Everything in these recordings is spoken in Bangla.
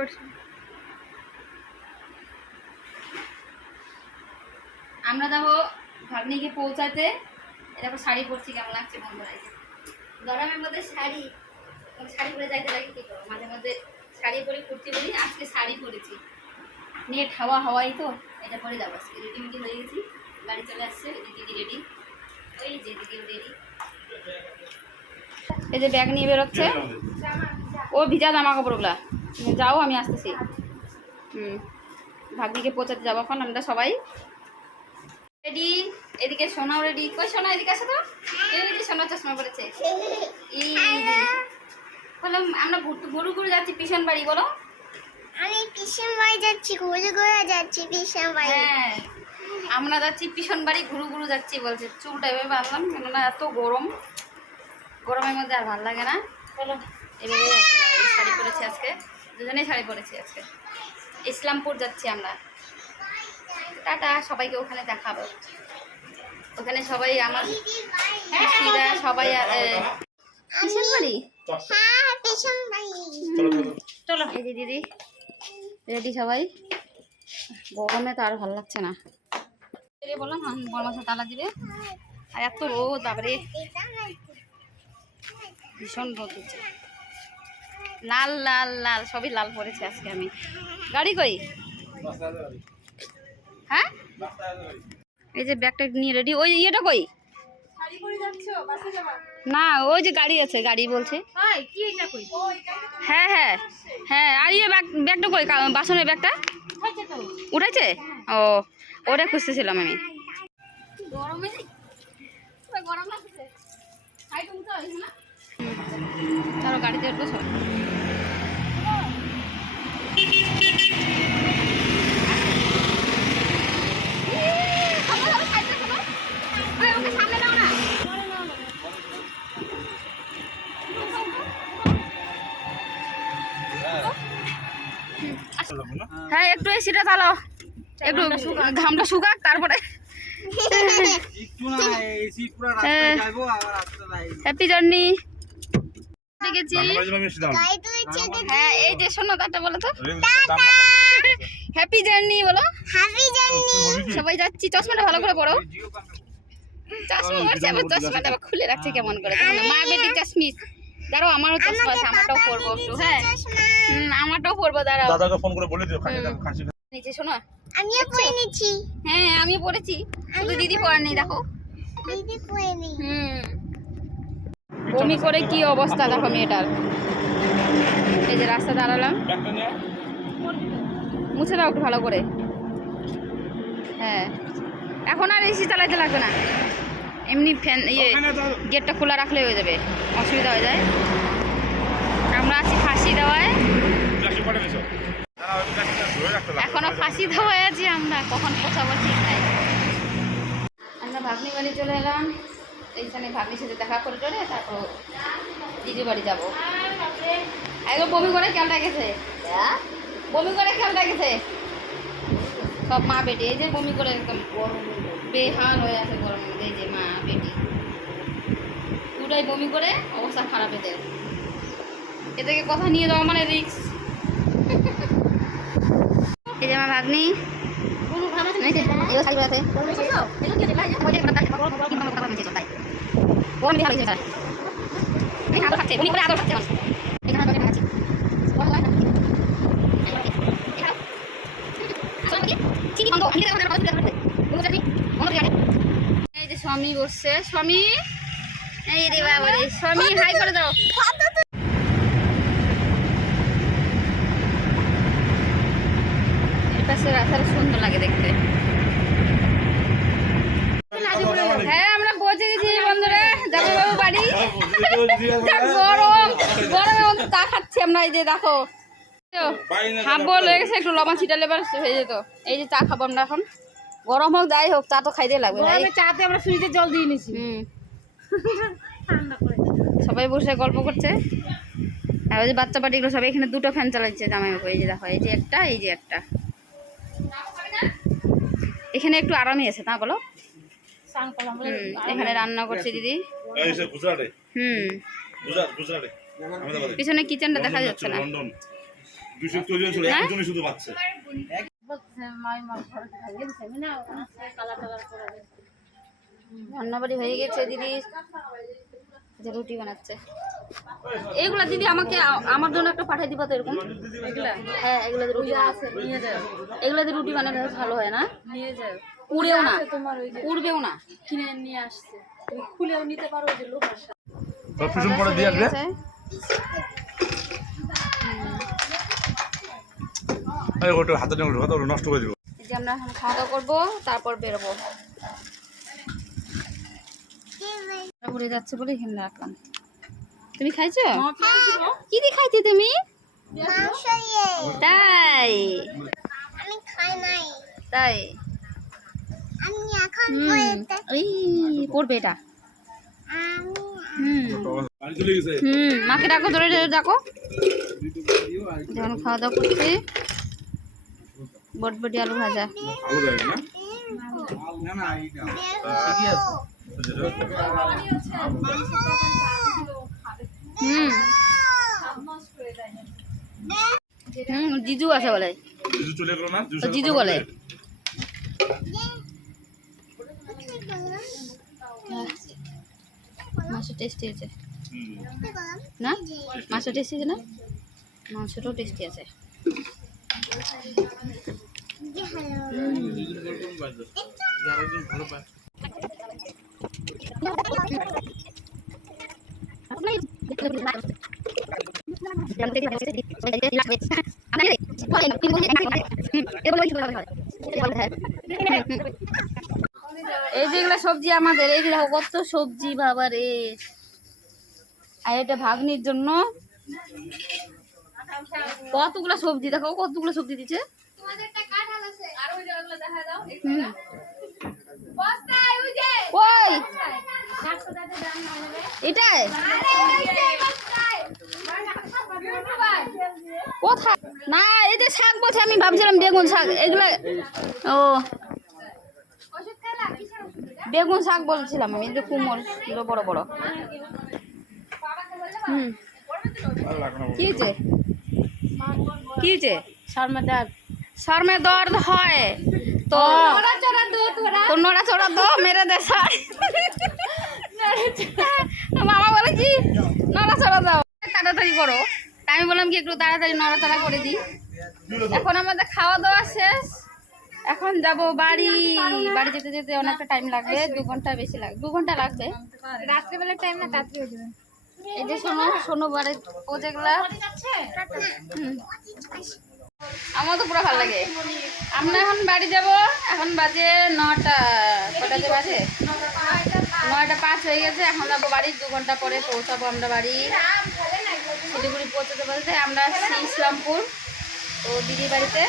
করছি। আমরা যাবো ভাগ্নিকে পৌঁছাতে। দেখো শাড়ি পরছি, কেমন লাগছে বন্ধুরা। গরমের মধ্যে শাড়ি শাড়ি পরে যাইতে লাগে কি করবো, মাঝে মধ্যে শাড়ি পরে কুর্তি পরি। আজকে শাড়ি পরেছি, নেট হাওয়া হাওয়াই তো এটা পরে যাবো। আজকে রেডিমেডি হয়ে গেছি, গাড়ি চলে আসছে। দিদি রেডি, ওই যে দিদিও রেডি। এই যে ব্যাগ নিয়ে বেরোচ্ছে, ও ভিজা জামা কাপড়গুলা। যাও, আমি আসতেছি। ভাগ্নিকে পৌঁছাতে যাবো এখন আমরা সবাই রেডি। এদিকে সোনাও রেডি। কই সোনা, এদিকে আসো তো। এই যে সোনা চশমা পড়েছে। এই বললাম আমরা গরু গরু যাচ্ছি পিছন বাড়ি। বলো, আমি পিছন বাড়ি যাচ্ছি, ঘুরে ঘুরে যাচ্ছি পিছন বাড়ি। হ্যাঁ আমরা যাচ্ছি পিছন বাড়ি, ঘুরু ঘুরু যাচ্ছি বলছে। চুলটা এভাবে বাঁধলাম, কেননা এত গরম, গরমের মধ্যে আর ভালো লাগে না। চলো এভাবে শাড়ি পরেছি আজকে, দুজনেই শাড়ি পরেছি আজকে। ইসলামপুর যাচ্ছি আমরা। টাটা, সবাইকে ওখানে দেখাবো। ওখানে সবাই আমার পিসিরা সবাই পিছন বাড়ি। হ্যাঁ পিছন বাড়ি। চলো এই যে দিদি রেডি সবাই। গরমে তো আর ভালো লাগছে না। বললাম বড় মাছের তালা দিবে, আর এত রোদ, তারপরে ভীষণ রোদ দিচ্ছে। লাল লাল লাল সবই লাল পড়েছে আজকে আমি। গাড়ি কই? হ্যাঁ এই যে ব্যাগটা নিয়ে রেডি। ওই ইয়েটা কই? না ওই যে গাড়ি আছে, গাড়ি বলছে। হ্যাঁ হ্যাঁ হ্যাঁ। আর ইয়ে ব্যাগটা কই? বাসনের ব্যাগটা উঠেছে? ও ওটা খুঁজতেছিলাম আমি। গরমে গরম লাগছে। তারও গাড়িতে উঠবো সব। হ্যাঁ একটু এসিটা চালাও, একটু ঘামটা শুকাক তারপরে। Happy journey. দেখেছি। হ্যাঁ এই যে শোনো তারটা বলো তো। হ্যাপি জার্নি বলো। Happy journey. সবাই যাচ্ছি। চশমাটা ভালো করে পড়ো। চশমা পড়ছে, আবার চশমাটা আবার খুলে রাখছে কেমন করে। মা বেটির চশমিস। দাঁড়াও আমারও চশমা আছে, আমারটাও পরবো একটু। হ্যাঁ আমারটাও পরবো, দাঁড়াও। দাদাকে ফোন করে বলে দিও কাশি নিচে শোনো। আমিও পরে নিচ্ছি। হ্যাঁ আমি পড়েছি, শুধু দিদি পড়ার নেই। দেখো দিদি পরে নি। বমি করে কি অবস্থা দেখো মেয়েটার। এই যে রাস্তা দাঁড়ালাম, মুছে দাও একটু ভালো করে। হ্যাঁ এখন আর এসি চালাইতে লাগবে না, এমনি ফ্যান ইয়ে গেটটা খোলা রাখলে হয়ে যাবে, অসুবিধা হয়ে যায়। আমরা আছি ফাঁসি দেওয়ায়, এখনো ফাঁসি দেওয়ায় আছি আমরা, কখন পৌঁছাবো ঠিক নাই। আমরা ভাগ্নি বাড়ি চলে এলাম, এইখানে ভাগ্নির সাথে দেখা করে টরে তারপর দিদির বাড়ি যাবো। একদম বমি করে খেয়ালটা গেছে, বমি করে খেয়ালটা গেছে সব মা বেটি। এই যে বমি করে একদম বেহাল হয়ে আছে গরমের মধ্যে। এই যে মা বেটি পুরাই বমি করে অবস্থা খারাপ এদের। এদেরকে কথা নিয়ে যাওয়া মানে রিক্স। এই যে আমার ভাগ্নি এই যে স্বামী বসছে। স্বামী এই রে বাবা রে, স্বামী হাই করে দাও। এটা সে রাস্তাটা সুন্দর লাগে দেখতে। হ্যাঁ আমরা পৌঁছে গেছি বন্ধুরা, যাবো বাবু বাড়ি। গরম গরমের মধ্যে চা খাচ্ছি আমরা। এই যে দেখো হাফ বল হয়ে গেছে, একটু লবণ ছিটালে এবার হয়ে যেত। এই যে চা খাবো আমরা এখন, গরম হোক যাই হোক চা তো খাইতে লাগবে। চাতে আমরা ফ্রিজে জল দিয়ে নিছি। সবাই বসে গল্প করছে। আর ওই যে বাচ্চা পাটিগুলো সবাই এখানে দুটো ফ্যান চালাচ্ছে জামাই বাবু। এই যে দেখো, এই যে একটা, এই যে একটা। এখানে একটু আরামই আছে তা বলো। এখানে রান্না করছে দিদি। পিছনে কিচেনটা দেখা যাচ্ছে না। 270 জন ছিল, হ্যাঁ? একজনই শুধু বাচ্চা। রান্নাবাড়ি হয়ে গেছে দিদি, যে রুটি বানাচ্ছে। এইগুলা দিদি আমাকে আমার জন্য একটা পাঠিয়ে দিবা তো এরকম। হ্যাঁ, এগুলাতে রুটি আছে, নিয়ে যাও। এগুলাতে রুটি বানালে ভালো হয় না? নিয়ে যাও। পুড়েও না, তোমার ওই যে পুড়বেও না। কিনে নিয়ে আসছে, তুমি খুলেও নিতে পারো, ওই যে লোহার সাথে। তো পিছন পরে দিয়ে আসবে। এই ওটা হাতে নিয়ে ওটা নষ্ট করে দিব। এই যে আমরা এখন খাওয়া দাওয়া করবো, তারপর বেরোবো। ঘুরে যাচ্ছে বলে এখানে রাখলাম। তুমি খাইছো? কি দিয়ে খাইতে তুমি? মাংস দিয়ে। তাই আমি খাই নাই। তাই আমি এখন পড়তে ওই পড়বে এটা। আমি পানি চলে গেছে। মাকে ডাকো, ধরে ডাকো। যখন খাওয়া দাওয়া করছি, বটবটি আলু ভাজা। আলো দেয় না? জিজু আছে বলে, জিজু চলে গেল না? তো জিজু বলে। মাংস টেস্টি আছে না? মাংস টেস্টি আছে না? মাংসটাও টেস্টি আছে। এই যেগুলা সবজি আমাদের, এইগুলা কত সবজি বাবা রে। আর এটা ভাগ্নির জন্য কতগুলা সবজি, দেখো কতগুলো সবজি দিচ্ছে। কই এটাই কোথায়? না, এই যে শাক বলছে, আমি ভাবছিলাম বেগুন শাক। এগুলা ও বেগুন শাক বলছিলাম আমি, যে কুমড় বড় বড়। কি হয়েছে? কি হয়েছে? শর্মে দর্দ হয় তো নড়াচড়া দো মেরে দে। মামা বলে কি নড়াচড়া দাও, তাড়াতাড়ি করো। আমি বললাম কি একটু তাড়াতাড়ি নড়াচড়া করে দিই। এখন আমাদের খাওয়া দাওয়া শেষ, এখন যাব বাড়ি। বাড়ি যেতে যেতে অনেকটা টাইম লাগবে, 2 ঘন্টা বেশি লাগবে, 2 ঘন্টা লাগবে। রাত্রেবেলার টাইম না, তাড়াতাড়ি হয়ে যাবে। এই যে শোনো বাড়ির প্রজেক্টগুলা আমার তো পুরো ভালো লাগে। আমরা এখন বাড়ি যাব, এখন বাজে 9টা। কটা যে বাজে? 9টা 5 হয়ে গেছে। এখন যাবো বাড়ি, 2 ঘন্টা পরে পৌঁছাবো আমরা বাড়ি। শিলিগুড়ি পৌঁছাতে বলতে আমরা ইসলামপুর তো দিদির বাড়িতে।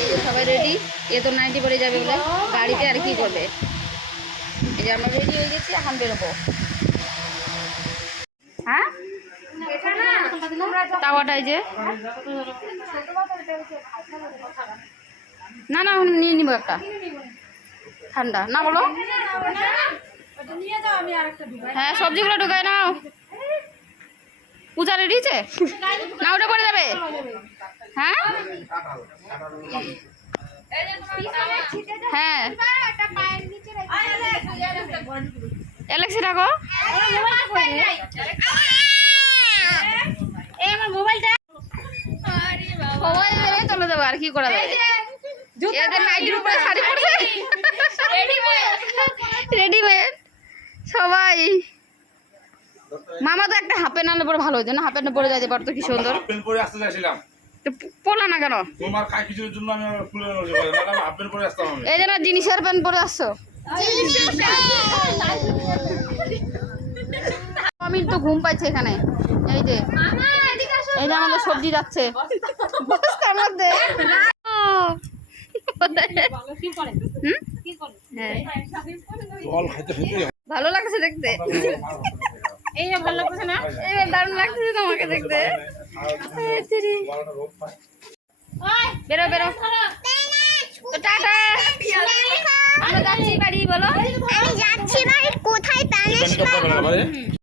এই যে সবাই রেডি, এ তো নাইটি পরে যাবে বলে গাড়িতে, আর কি করবে। এই যে আমরা রেডি হয়ে গেছি, এখন বেরোবো। হ্যাঁ, তাওয়াটা এই যে না না নিয়ে নিবো একটা ঠান্ডা না, বলো। হ্যাঁ, সবজিগুলো ঢুকায় নাও। পূজা রেডি আছে না? ওটা পরে যাবে। হ্যাঁ হ্যাঁ, অ্যালেক্সি রাখো। সবাই মিলে চলে যাবো, আর কি করা যাবে। এদের নাইটির উপরে শাড়ি পরছে, রেডিমেড সবাই। মামা তো একটা হাফ প্যান্ট আনলে পরে ভালো হতো না? হাফ প্যান্ট পরে যাইতে পারতো, কি সুন্দর। হাফ প্যান্ট পরে আসতে চাইছিলাম, তো পরলা না কেন? তোমার খাই কিছুর জন্য আমি খুলে হাফ প্যান্ট পরে আসতাম আমি। এই যে না জিনিসের প্যান্ট পরে আসছো। আমি তো ঘুম পাইছি এখানে। এই যে এই যে আমাদের সবজি যাচ্ছে বস্তার মধ্যে। হ্যাঁ, জল খাইতে খাইতে ভালো লাগছে দেখতে। এই ভালো লাগছে না? এইবার দারুণ লাগছে তোমাকে দেখতে। বেরো বেরো, তো টাটা। আমরা যাচ্ছি বাড়ি, বলো। আমি যাচ্ছি বাড়ি। কোথায় প্যানেস?